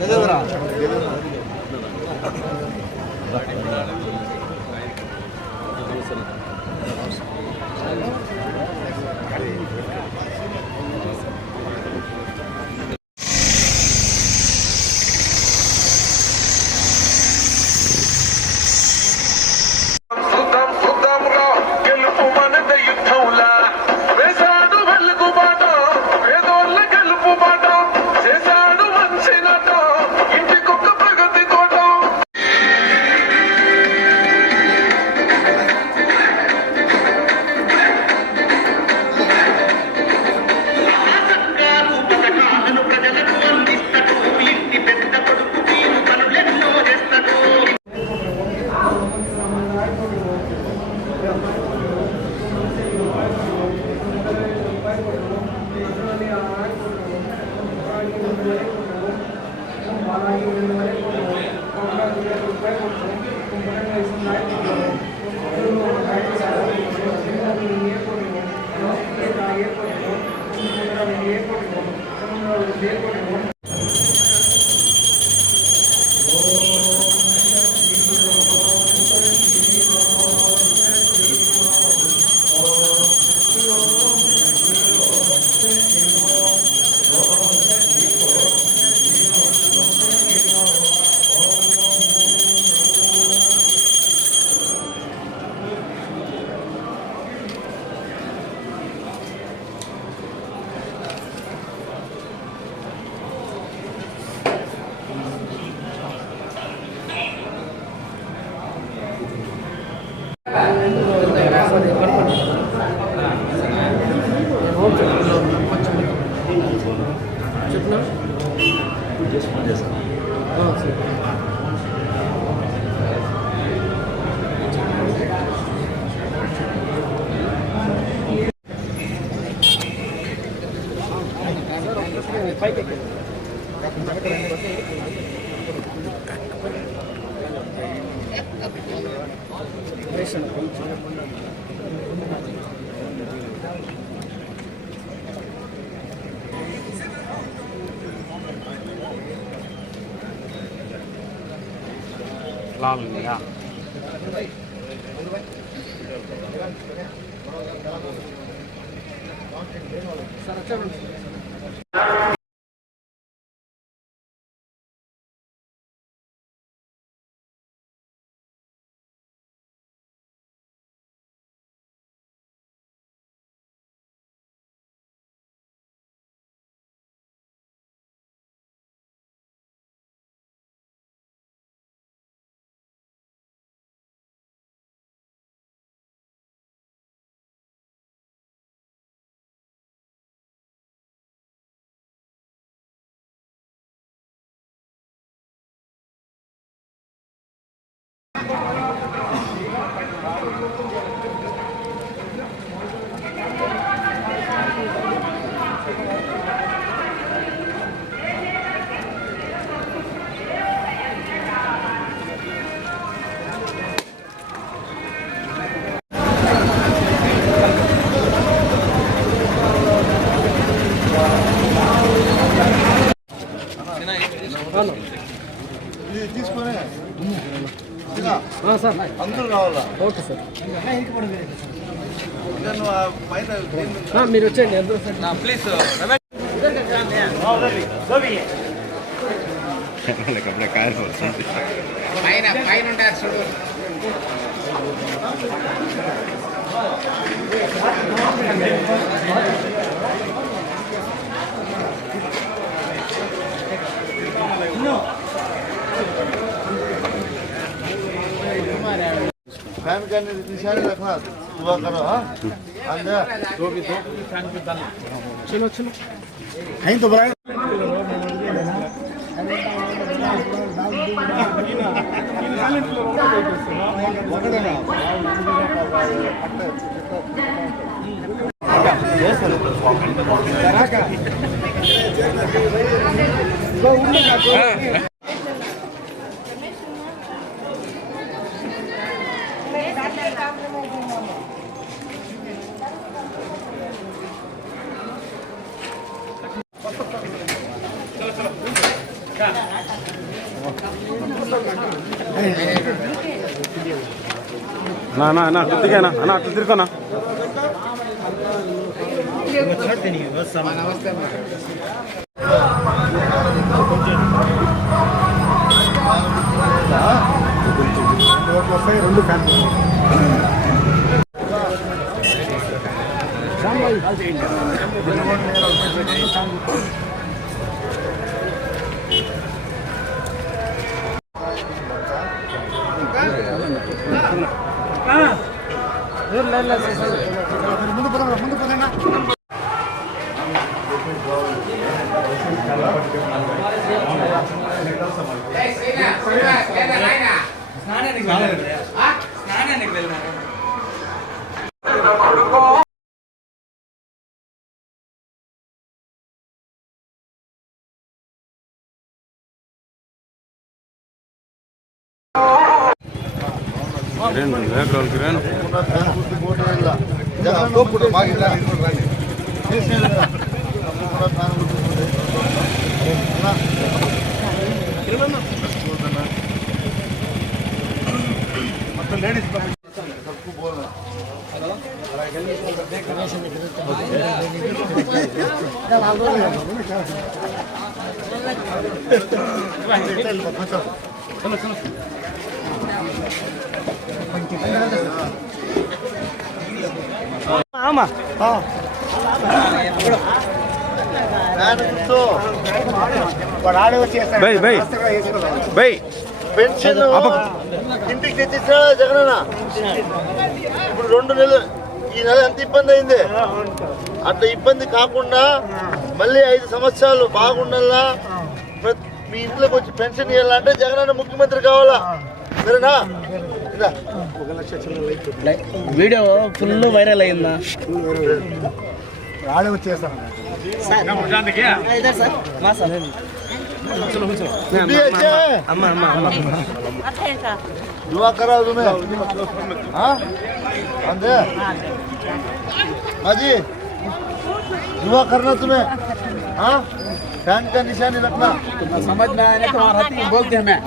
Ja. Sir అందరూ రావాలా? Okay sir, మీరు వచ్చేయండి అందరూ ప్లీజ్. फैन का निशान रखना, दुआ करो। हाँ अंदर दो फैन के डाल। चलो चलो कहीं तो बड़ा నా కొద్దిగానా అన్న అట్లా తిరుకోనా రెండు ఫ్యాన్ ముందు పోదన్నా लेडीज सबको बोलना आमा भाई भाई भाई పెన్షన్ ఇంటికి తెచ్చిచ్చాడా జగనన్న? ఇప్పుడు 2 నెలలు ఈ నెల ఎంత ఇబ్బంది అయింది. అట్లా ఇబ్బంది కాకుండా మళ్ళీ 5 సంవత్సరాలు బాగుండాలా, మీ ఇంట్లోకి వచ్చి పెన్షన్ ఇవ్వాలంటే జగనన్న ముఖ్యమంత్రి కావాలా. సరేనా? వీడియో ఫుల్ వైరల్ అయిందా? ఆడే వచ్చేస్తాను दुआ करा तुम्हें अंदर हाजी दुआ करना तुम्हें। हाँ फैन का निशानी रखना। समझ में आने तो बोलते हैं मैं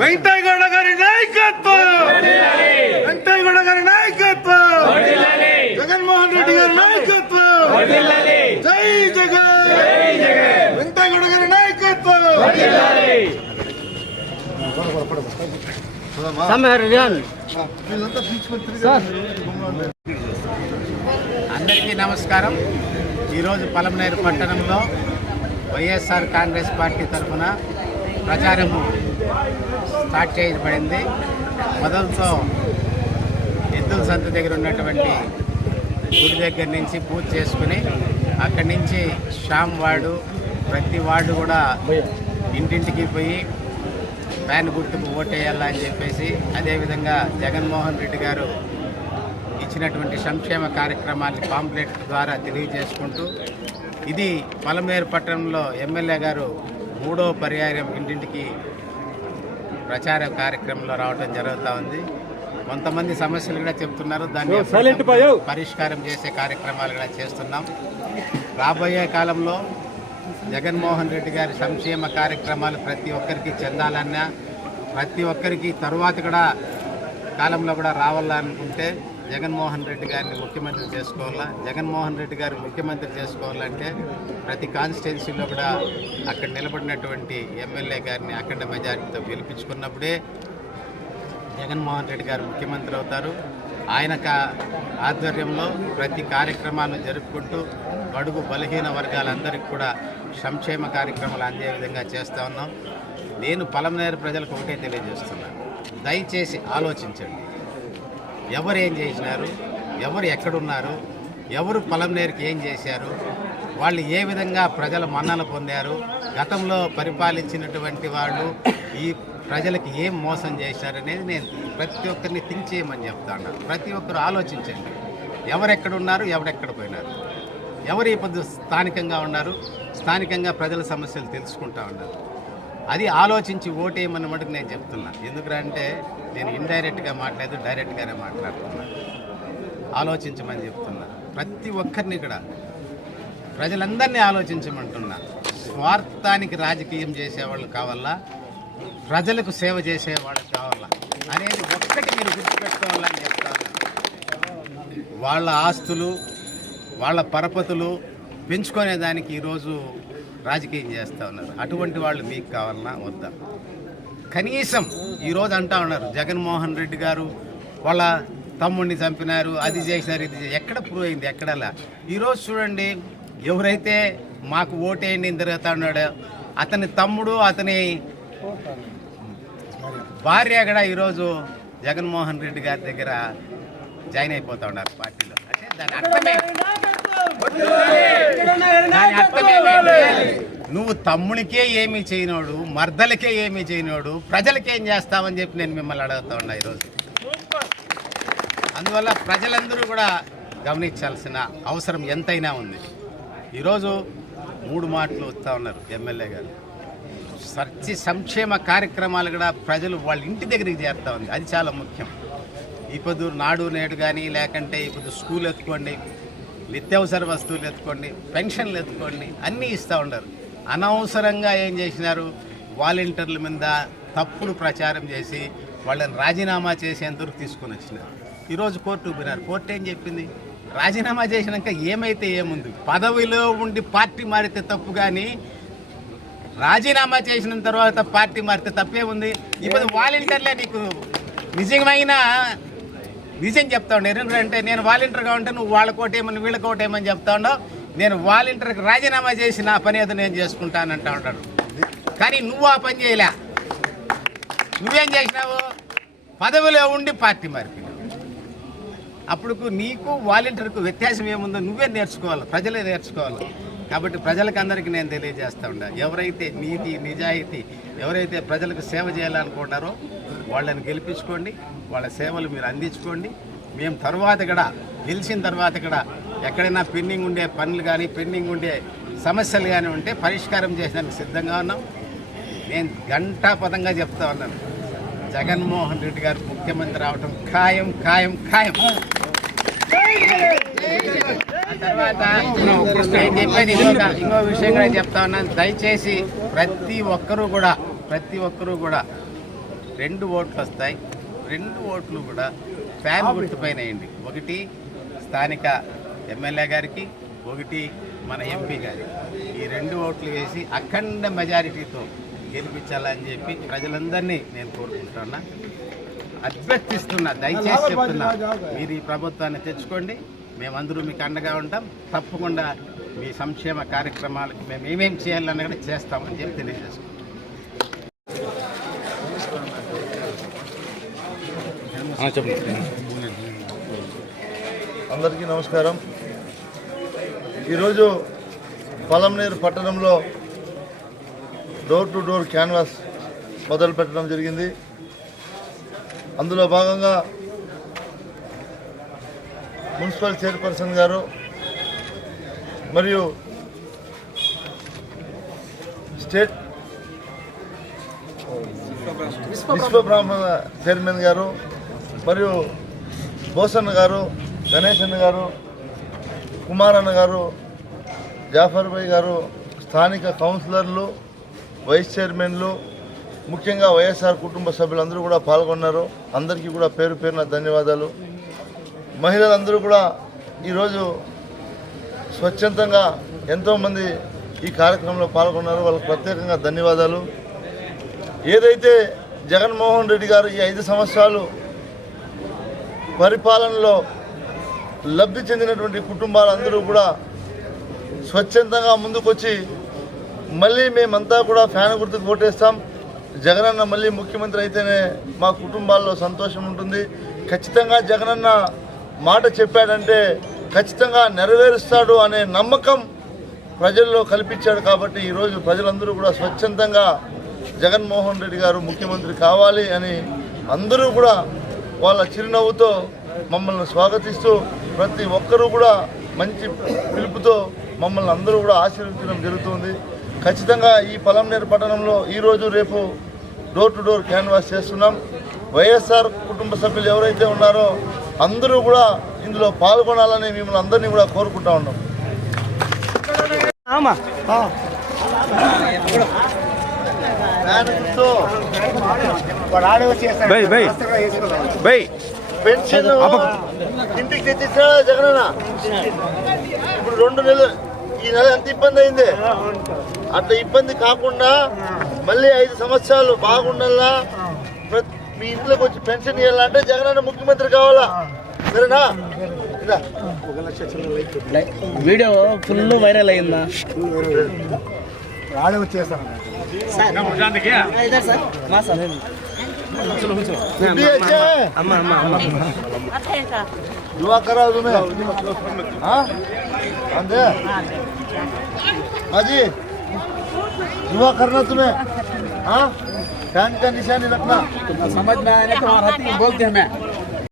వెంకటగౌడ గారి నాయకత్వం, వెంకటగౌడ గారి నాయకత్వం, జగన్మోహన్ రెడ్డి గారి నాయకత్వం, జై జగన్, వెంకటగౌడ గారి నాయకత్వం. అందరికీ నమస్కారం. ఈరోజు పలమనేరు పట్టణంలో వైఎస్ఆర్ కాంగ్రెస్ పార్టీ తరఫున ప్రచారము స్టార్ట్ చేయబడింది. మొదలుతో ఎద్దుల సంత దగ్గర ఉన్నటువంటి గుడి దగ్గర నుంచి పూజ చేసుకుని అక్కడి నుంచి శ్యామ్ వార్డు ప్రతి వార్డు కూడా ఇంటింటికి పోయి ఫ్యాన్ గుర్తుకు ఓటేయాలని చెప్పేసి, అదేవిధంగా జగన్మోహన్ రెడ్డి గారు ఇచ్చినటువంటి సంక్షేమ కార్యక్రమాన్ని పాంప్లెట్ ద్వారా తెలియజేసుకుంటూ, ఇది పలమనేరు పట్టణంలో ఎమ్మెల్యే గారు 3వ పర్యాయం ఇంటింటికి ప్రచార కార్యక్రమంలో రావడం జరుగుతూ ఉంది. కొంతమంది సమస్యలు కూడా చెప్తున్నారు, దాన్ని పరిష్కారం చేసే కార్యక్రమాలు కూడా చేస్తున్నాం. రాబోయే కాలంలో జగన్మోహన్ రెడ్డి గారి సంక్షేమ కార్యక్రమాలు ప్రతి ఒక్కరికి చెందాలన్నా, ప్రతి ఒక్కరికి తరువాత కూడా కాలంలో కూడా రావాలనుకుంటే జగన్మోహన్ రెడ్డి గారిని ముఖ్యమంత్రి చేసుకోవాలా. జగన్మోహన్ రెడ్డి గారు ముఖ్యమంత్రి చేసుకోవాలంటే ప్రతి కాన్స్టిట్యున్సీలో కూడా అక్కడ నిలబడినటువంటి ఎమ్మెల్యే గారిని అఖండ మెజారిటీతో గెలిపించుకున్నప్పుడే జగన్మోహన్ రెడ్డి గారు ముఖ్యమంత్రి అవుతారు. ఆయన ఆధ్వర్యంలో ప్రతి కార్యక్రమాలను జరుపుకుంటూ బడుగు బలహీన వర్గాలందరికీ కూడా సంక్షేమ కార్యక్రమాలు అందే విధంగా చేస్తూ ఉన్నాం. నేను పలమనేరు ప్రజలకు ఒకటే తెలియజేస్తున్నాను, దయచేసి ఆలోచించండి. ఎవరు ఏం చేసినారు, ఎవరు ఎక్కడున్నారు, ఎవరు పలమనేరుకి ఏం చేశారు, వాళ్ళు ఏ విధంగా ప్రజల మన్నన పొందారు, గతంలో పరిపాలించినటువంటి వాళ్ళు ఈ ప్రజలకి ఏం మోసం చేశారనేది నేను ప్రతి ఒక్కరిని థింక్ చేయమని చెప్తాను. ప్రతి ఒక్కరు ఆలోచించండి. ఎవరెక్కడున్నారు, ఎవరెక్కడ పోయినారు, ఎవరు ఈ పొద్దు స్థానికంగా ఉన్నారు, స్థానికంగా ప్రజల సమస్యలు తెలుసుకుంటా ఉన్నారు. అది ఆలోచించి ఓటేయమని మటుకు నేను చెప్తున్నా. ఎందుకంటే నేను ఇండైరెక్ట్గా మాట్లాడదు, డైరెక్ట్గానే మాట్లాడుతున్నా. ఆలోచించమని చెప్తున్నా. ప్రతి ఒక్కరిని కూడా ప్రజలందరినీ ఆలోచించమంటున్నా. స్వార్థానికి రాజకీయం చేసేవాళ్ళు కావాలా, ప్రజలకు సేవ చేసేవాళ్ళు కావాలా అనేది ఒక్కటి మీరు గుర్తుపెట్టుకోవాలని చెప్తాను. వాళ్ళ ఆస్తులు, వాళ్ళ పరపతులు పెంచుకునేదానికి ఈరోజు రాజకీయం చేస్తూ ఉన్నారు. అటువంటి వాళ్ళు మీకు కావాలన్నా వద్దా? కనీసం ఈరోజు అంటా ఉన్నారు జగన్మోహన్ రెడ్డి గారు వాళ్ళ తమ్ముడిని చంపినారు, అది చేసినారు, ఇది ఎక్కడ ప్రూవ్ అయింది? ఎక్కడలా. ఈరోజు చూడండి, ఎవరైతే మాకు ఓటేయండి తిరుగుతా ఉన్నాడో అతని తమ్ముడు, అతని భార్య కూడా ఈరోజు జగన్మోహన్ రెడ్డి గారి దగ్గర జాయిన్ అయిపోతా ఉన్నారు పార్టీలో. అంటే దాని అర్థమేంటంటే నువ్వు తమ్మునికే ఏమీ చేయనోడు, మర్దలకే ఏమీ చేయనోడు, ప్రజలకేం చేస్తావని చెప్పి నేను మిమ్మల్ని అడుగుతా ఉన్నా ఈరోజు. అందువల్ల ప్రజలందరూ కూడా గమనించాల్సిన అవసరం ఎంతైనా ఉంది. ఈరోజు 3 మాటలు వస్తూ ఉన్నారు ఎమ్మెల్యే గారు. సంక్షేమ కార్యక్రమాలు కూడా ప్రజలు వాళ్ళ ఇంటి దగ్గరికి చేస్తూ ఉంది. అది చాలా ముఖ్యం. ఇప్పుడు నాడు నేడు కానీ, లేకంటే ఇప్పుడు స్కూల్ ఎత్తుకోండి, నిత్యావసర వస్తువులు ఎత్తుకోండి, పెన్షన్లు ఎత్తుకోండి, అన్నీ ఇస్తూ ఉన్నారు. అనవసరంగా ఏం చేసినారు, వాలంటీర్ల మీద తప్పుడు ప్రచారం చేసి వాళ్ళని రాజీనామా చేసేంతవరకు తీసుకొని వచ్చినారు. ఈరోజు కోర్టుకు పోయినారు. కోర్టు ఏం చెప్పింది? రాజీనామా చేసినాక ఏమైతే ఏముంది, పదవిలో ఉండి పార్టీ మారితే తప్పు, కానీ రాజీనామా చేసిన తర్వాత పార్టీ మారితే తప్పే ఉంది. ఇప్పుడు వాలంటీర్లే నీకు నిజం చెప్తా ఉండవు. ఎందుకంటే నేను వాలంటీర్గా ఉంటే నువ్వు వాళ్ళకోటేమని వీళ్ళకోటేమని చెప్తా ఉండవు. నేను వాలంటీర్కి రాజీనామా చేసి నా పని ఏదో నేను చేసుకుంటానంటా ఉంటాడు. కానీ నువ్వు ఆ పని చేయలే. నువ్వేం చేసినావు? పదవిలో ఉండి పార్టీ మారిపోయినావు. అప్పుడు నీకు వాలంటీర్కు వ్యత్యాసం ఏముందో నువ్వే నేర్చుకోవాలి, ప్రజలే నేర్చుకోవాలి. కాబట్టి ప్రజలకు అందరికీ నేను తెలియజేస్తూ ఉండాలి, ఎవరైతే నీతి నిజాయితీ, ఎవరైతే ప్రజలకు సేవ చేయాలనుకుంటారో వాళ్ళని గెలిపించుకోండి, వాళ్ళ సేవలు మీరు అందించుకోండి. మేము తర్వాత కూడా గెలిచిన తర్వాత కూడా ఎక్కడైనా పెండింగ్ ఉండే పనులు కానీ, పెండింగ్ ఉండే సమస్యలు కానీ ఉంటే పరిష్కారం చేసేందుకు సిద్ధంగా ఉన్నాం. నేను ఘంటాపథంగా చెప్తా ఉన్నాను, జగన్మోహన్ రెడ్డి గారు ముఖ్యమంత్రి అవటం ఖాయం ఖాయం ఖాయం. తర్వాత నేను చెప్పేది ఇంకో విషయం కూడా చెప్తా ఉన్నాను. దయచేసి ప్రతి ఒక్కరూ కూడా 2 ఓట్లు వస్తాయి. 2 ఓట్లు కూడా ఫ్యాన్ గుర్తు పైన వేయండి. ఒకటి స్థానిక ఎమ్మెల్యే గారికి, ఒకటి మన ఎంపీ గారికి. ఈ 2 ఓట్లు వేసి అఖండ మెజారిటీతో గెలిపించాలని చెప్పి ప్రజలందరినీ నేను కోరుకుంటున్నా, అభ్యర్థిస్తున్నా. దయచేసి చెప్తున్నా, మీరు ఈ ప్రభుత్వాన్ని తెచ్చుకోండి, మేమందరూ మీకు అండగా ఉంటాం. తప్పకుండా మీ సంక్షేమ కార్యక్రమాలకు మేము ఏమేమి చేయాలన్నా కూడా చేస్తామని చెప్పి తెలియజేసుకుంటాం. అందరికీ నమస్కారం. ఈరోజు పలమనేరు పట్టణంలో డోర్ టు డోర్ క్యాన్వాస్ మొదలు పెట్టడం జరిగింది. అందులో భాగంగా మున్సిపల్ చైర్పర్సన్ గారు మరియు స్టేట్ విశ్వబ్రాహ్మణ చైర్మన్ గారు మరియు బోసన్న గారు, గణేష్ అన్న గారు, కుమార్ అన్న గారు, జాఫర్ భాయ్ గారు, స్థానిక కౌన్సిలర్లు, వైస్ చైర్మన్లు, ముఖ్యంగా వైఎస్ఆర్ కుటుంబ సభ్యులందరూ కూడా పాల్గొన్నారు. అందరికీ కూడా పేరు పేరున ధన్యవాదాలు. మహిళలందరూ కూడా ఈరోజు స్వచ్ఛందంగా ఎంతోమంది ఈ కార్యక్రమంలో పాల్గొన్నారు. వాళ్ళకు ప్రత్యేకంగా ధన్యవాదాలు. ఏదైతే జగన్మోహన్ రెడ్డి గారు ఈ 5 సంవత్సరాలు పరిపాలనలో లబ్ధి చెందినటువంటి కుటుంబాలందరూ కూడా స్వచ్ఛందంగా ముందుకొచ్చి మళ్ళీ మేమంతా కూడా ఫ్యాన్ గుర్తుకు ఓటేస్తాం, జగనన్న మళ్ళీ ముఖ్యమంత్రి అయితేనే మా కుటుంబాల్లో సంతోషం ఉంటుంది. ఖచ్చితంగా జగనన్న మాట చెప్పాడంటే ఖచ్చితంగా నెరవేరుస్తాడు అనే నమ్మకం ప్రజల్లో కల్పించాడు. కాబట్టి ఈరోజు ప్రజలందరూ కూడా స్వచ్ఛందంగా జగన్మోహన్ రెడ్డి గారు ముఖ్యమంత్రి కావాలి అని అందరూ కూడా వాళ్ళ చిరునవ్వుతో మమ్మల్ని స్వాగతిస్తూ ప్రతి ఒక్కరూ కూడా మంచి పిలుపుతో మమ్మల్ని అందరూ కూడా ఆశీర్వదించడం జరుగుతుంది. ఖచ్చితంగా ఈ పలంనేరు పట్టణంలో ఈరోజు రేపు డోర్ టు డోర్ క్యాన్వాస్ చేస్తున్నాం. వైఎస్ఆర్ కుటుంబ సభ్యులు ఎవరైతే ఉన్నారో అందరూ కూడా ఇందులో పాల్గొనాలని మిమ్మల్ని అందరినీ కూడా కోరుకుంటా ఉన్నాం. పెన్షన్ ఇంటికి తెచ్చిస్తాడా జగనన్న? ఇప్పుడు 2 నెలలు ఈ నెల ఎంత ఇబ్బంది అయింది. అట్లా ఇబ్బంది కాకుండా మళ్ళీ 5 సంవత్సరాలు బాగుండాలా, మీ ఇంట్లోకి వచ్చి పెన్షన్ ఇవ్వాలంటే జగనన్న ముఖ్యమంత్రి కావాలా. సరేనా? వీడియో ఫుల్ వైరల్ అయిందా? दुआ करा तुम्हें अंधे हाजी दुआ करना तुम्हें। हाँ फैन का निशानी रखना। समझ में आया तो बोलते हैं मैं